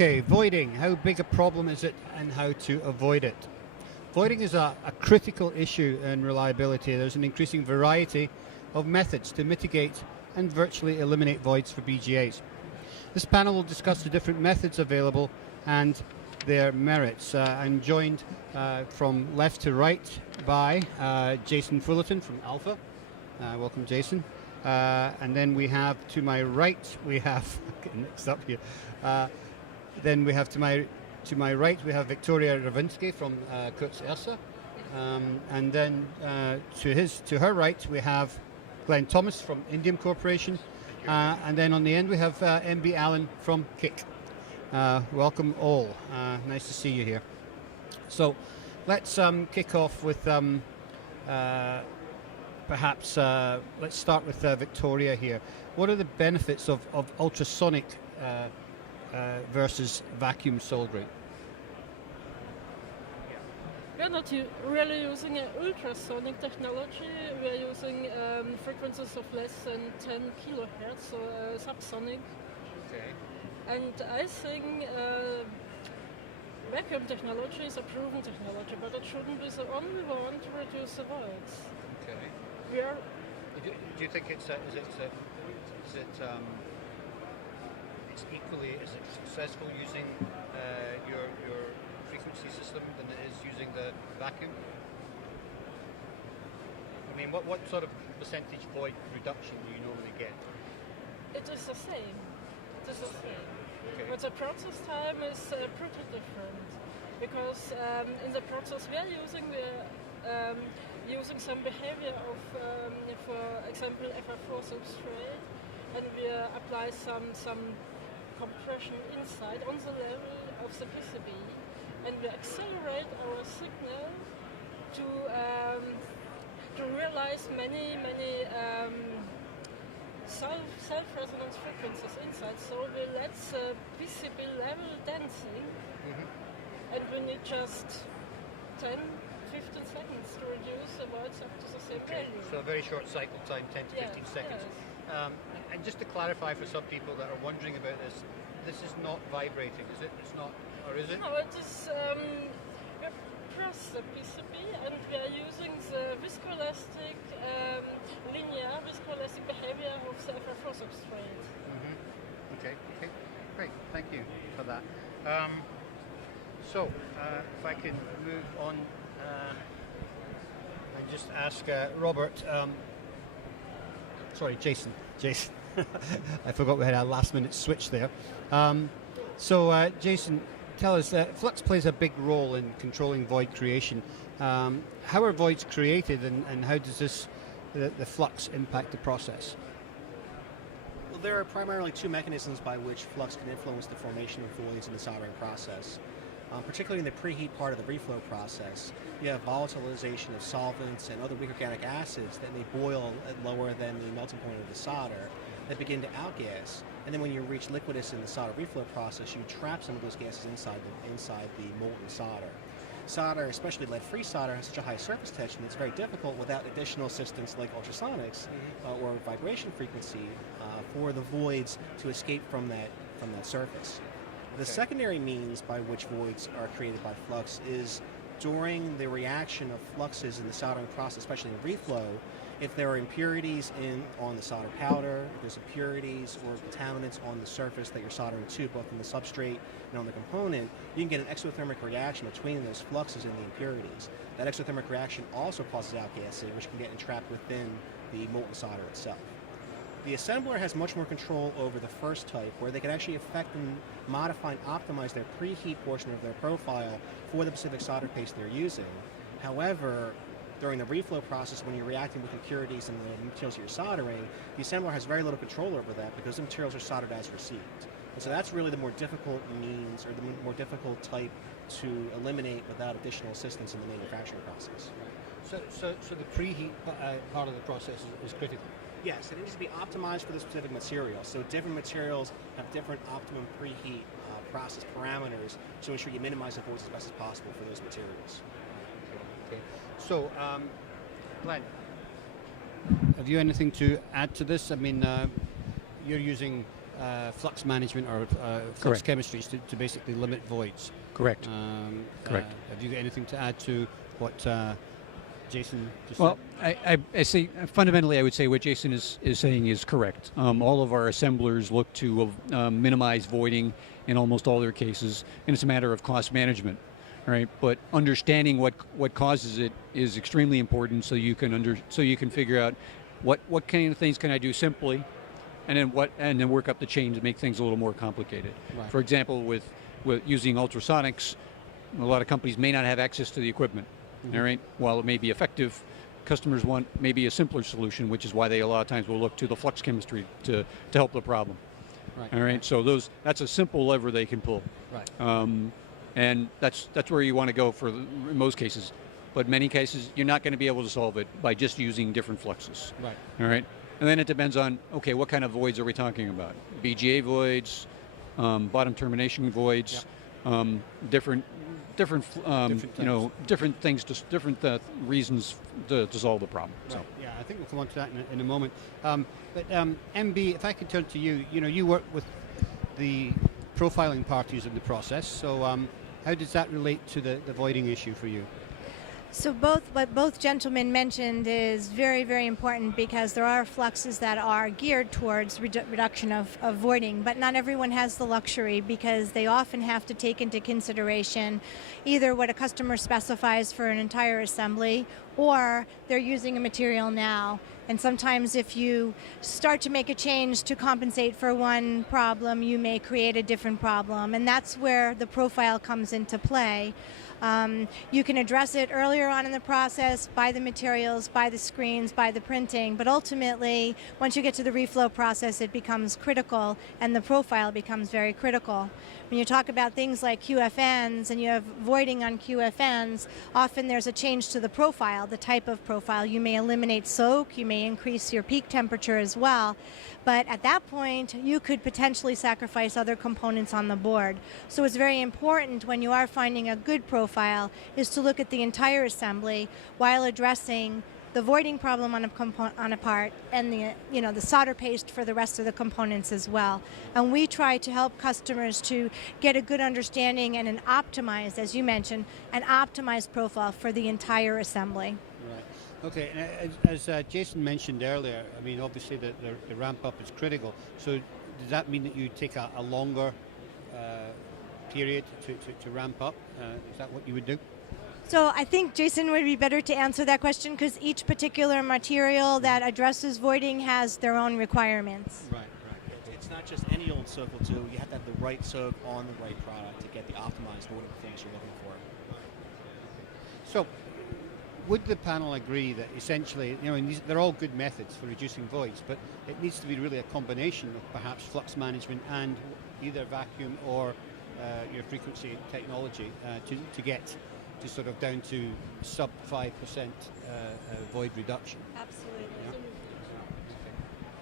Okay, voiding. How big a problem is it and how to avoid it? Voiding is a critical issue in reliability. There's an increasing variety of methods to mitigate and virtually eliminate voids for BGAs. This panel will discuss the different methods available and their merits. I'm joined from left to right by Jason Fullerton from Alpha. Welcome, Jason. And then we have to my right, we have, getting mixed up here. Then we have to my right, we have Viktoria Rawinski from ERSA. And then to her right, we have Glen Thomas from Indium Corporation. And then on the end, we have MB Allen from KIC. Welcome all. Nice to see you here. So let's kick off with perhaps let's start with Viktoria here. What are the benefits of ultrasonic versus vacuum soldering? We're not really using ultrasonic technology. We're using frequencies of less than 10 kilohertz, so subsonic. Okay. And I think vacuum technology is a proven technology, but it shouldn't be the only one to reduce the voids. Okay. Do you think it's successful using your frequency system than it is using the vacuum? I mean, what sort of percentage void reduction do you normally get? It is the same. It is the same. Okay. But the process time is pretty different because in the process we're using some behavior of, for example, FR4 substrate, and we apply some compression inside on the level of the PCB, and we accelerate our signal to realize many self-resonance frequencies inside. So we let the PCB level dancing, and we need just 10-15 seconds to reduce the voids up to the same value. So a very short cycle time, 10 to 15 seconds. Yes. And just to clarify for some people that are wondering about this is not vibrating, is it? It's not, or is it? No, it is, we press the PCB and we are using the viscoelastic, linear viscoelastic behavior of the FR4 substrate. Okay, great, thank you for that. So, if I can move on and just ask Robert, sorry, Jason. I forgot we had a last minute switch there. So Jason, tell us, Flux plays a big role in controlling void creation. How are voids created and how does the flux impact the process? Well, there are primarily two mechanisms by which flux can influence the formation of voids in the soldering process. Particularly in the preheat part of the reflow process, you have volatilization of solvents and other weak organic acids that may boil at lower than the melting point of the solder that begin to outgas. And then when you reach liquidus in the solder reflow process, you trap some of those gases inside the molten solder. Solder, especially lead-free solder, has such a high surface tension it's very difficult without additional assistance like ultrasonics or vibration frequency for the voids to escape from that surface. The secondary means by which voids are created by flux is during the reaction of fluxes in the soldering process, especially in reflow. If there are impurities on the solder powder, if there's impurities or contaminants on the surface that you're soldering to, both on the substrate and on the component, you can get an exothermic reaction between those fluxes and the impurities. That exothermic reaction also causes outgassing, which can get entrapped within the molten solder itself. The assembler has much more control over the first type, where they can actually affect and modify and optimize their preheat portion of their profile for the specific solder paste they're using. However, during the reflow process, when you're reacting with impurities in the materials that you're soldering, the assembler has very little control over that because the materials are soldered as received. And so that's really the more difficult means, or the more difficult type to eliminate without additional assistance in the manufacturing process. So the preheat part of the process is critical? Yes, it needs to be optimized for the specific material. So different materials have different optimum preheat process parameters to ensure you minimize the voids as best as possible for those materials. Okay. So, Glen, have you anything to add to this? I mean, you're using flux management or flux chemistries to basically limit voids. Correct. Correct. Have you got anything to add to what Jason just Well, said? I say fundamentally, I would say what Jason is saying is correct. All of our assemblers look to minimize voiding in almost all their cases, and it's a matter of cost management, right? But understanding what causes it is extremely important, so you can figure out what kind of things can I do simply, and then work up the chain to make things a little more complicated. Right. For example, with using ultrasonics, a lot of companies may not have access to the equipment. All right. While it may be effective, customers want maybe a simpler solution, which is why they a lot of times will look to the flux chemistry to help the problem. Right. All right. So that's a simple lever they can pull. Right. And that's where you want to go in most cases. But many cases, you're not going to be able to solve it by just using different fluxes. Right. All right. And then it depends on, okay, what kind of voids are we talking about? BGA voids, bottom termination voids, different things, just different reasons to solve the problem. Right. So. Yeah, I think we'll come on to that in a moment. But MB, if I could turn to you, you work with the profiling parties in the process. So how does that relate to the voiding issue for you? So what both gentlemen mentioned is very, very important, because there are fluxes that are geared towards reduction of voiding, but not everyone has the luxury, because they often have to take into consideration either what a customer specifies for an entire assembly, or they're using a material now. And sometimes if you start to make a change to compensate for one problem, you may create a different problem, and that's where the profile comes into play. You can address it earlier on in the process by the materials, by the screens, by the printing, but ultimately, once you get to the reflow process, it becomes critical, and the profile becomes very critical. When you talk about things like QFNs and you have voiding on QFNs, often there's a change to the profile, the type of profile. You may eliminate soak, you may increase your peak temperature as well, but at that point, you could potentially sacrifice other components on the board. So it's very important when you are finding a good profile is to look at the entire assembly while addressing the voiding problem on a part, and the solder paste for the rest of the components as well. And we try to help customers to get a good understanding and an optimized, as you mentioned, an optimized profile for the entire assembly. Right. Okay, and as Jason mentioned earlier, I mean, obviously the ramp up is critical. So does that mean that you take a longer period to ramp up? Is that what you would do? So I think Jason would be better to answer that question, because each particular material that addresses voiding has their own requirements. Right. It's not just any old soak will do. You have to have the right soak on the right product to get the optimized voiding things you're looking for. So would the panel agree that essentially, they're all good methods for reducing voids, but it needs to be really a combination of perhaps flux management and either vacuum or your frequency technology to get to sort of down to sub 5% void reduction. Absolutely.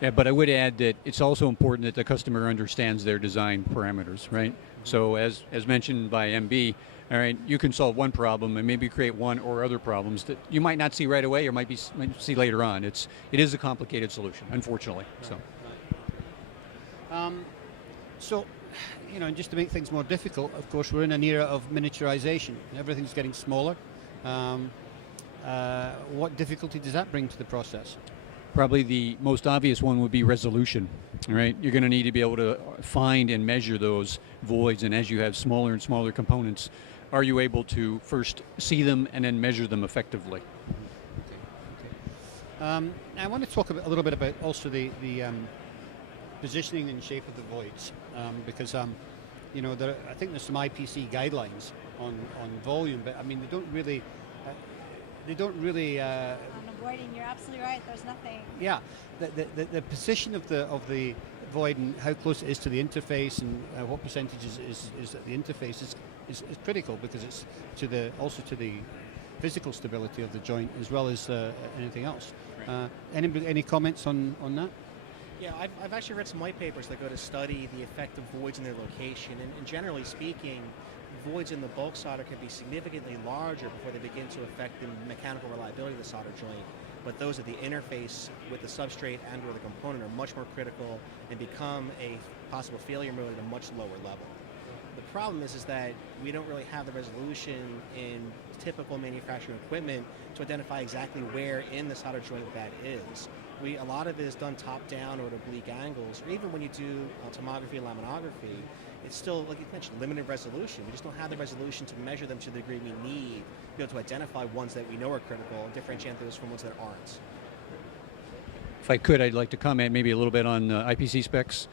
Yeah, but I would add that it's also important that the customer understands their design parameters, right? So as mentioned by MB, all right, you can solve one problem and maybe create one or other problems that you might not see right away or might see later on. It is a complicated solution, unfortunately. So, just to make things more difficult, of course, we're in an era of miniaturization. Everything's getting smaller. What difficulty does that bring to the process? Probably the most obvious one would be resolution, right? You're going to need to be able to find and measure those voids, and as you have smaller and smaller components, are you able to first see them and then measure them effectively? Okay. I want to talk a little bit about also the positioning and shape of the voids, because I think there's some IPC guidelines on volume, but I mean they don't really. On avoiding, you're absolutely right. There's nothing. Yeah, the position of the void and how close it is to the interface and what percentage is at the interface is critical, because it's also to the physical stability of the joint as well as anything else. Right. Any comments on that? Yeah, I've actually read some white papers that go to study the effect of voids in their location, and generally speaking, voids in the bulk solder can be significantly larger before they begin to affect the mechanical reliability of the solder joint but those at the interface with the substrate and or the component are much more critical and become a possible failure mode at a much lower level. The problem is that we don't really have the resolution in typical manufacturing equipment to identify exactly where in the solder joint that is. A lot of it is done top down or at oblique angles, or even when you do tomography and laminography, it's still, like you mentioned, limited resolution. We just don't have the resolution to measure them to the degree we need to be able to identify ones that we know are critical and differentiate those from ones that aren't. If I could, I'd like to comment maybe a little bit on IPC specs.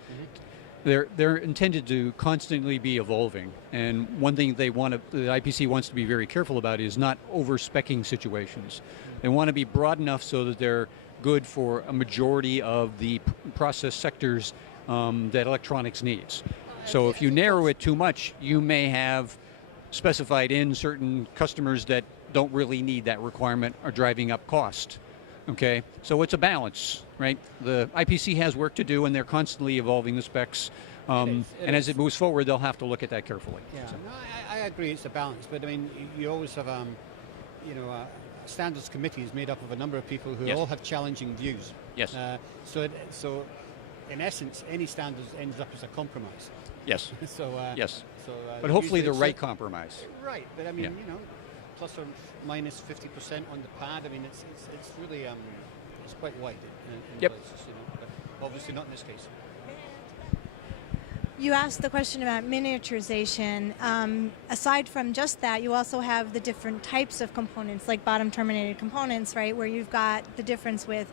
They're intended to constantly be evolving, and one thing the IPC wants to be very careful about is not over-speccing situations. They want to be broad enough so that they're good for a majority of the process sectors that electronics needs. So if you narrow it too much, you may have specified in certain customers that don't really need that requirement or driving up cost. Okay, so it's a balance, right? The IPC has work to do, and they're constantly evolving the specs. And as it moves forward, they'll have to look at that carefully. Yeah, so. No, I agree it's a balance, but I mean, you always have, a standards committee is made up of a number of people who all have challenging views. Yes. So, in essence, any standards ends up as a compromise. Yes. Yes. But hopefully the right compromise. Right, but I mean, plus or minus 50% on the pad. I mean, it's really it's quite wide in places, but obviously not in this case. You asked the question about miniaturization. Aside from just that, you also have the different types of components, like bottom terminated components, right, where you've got the difference with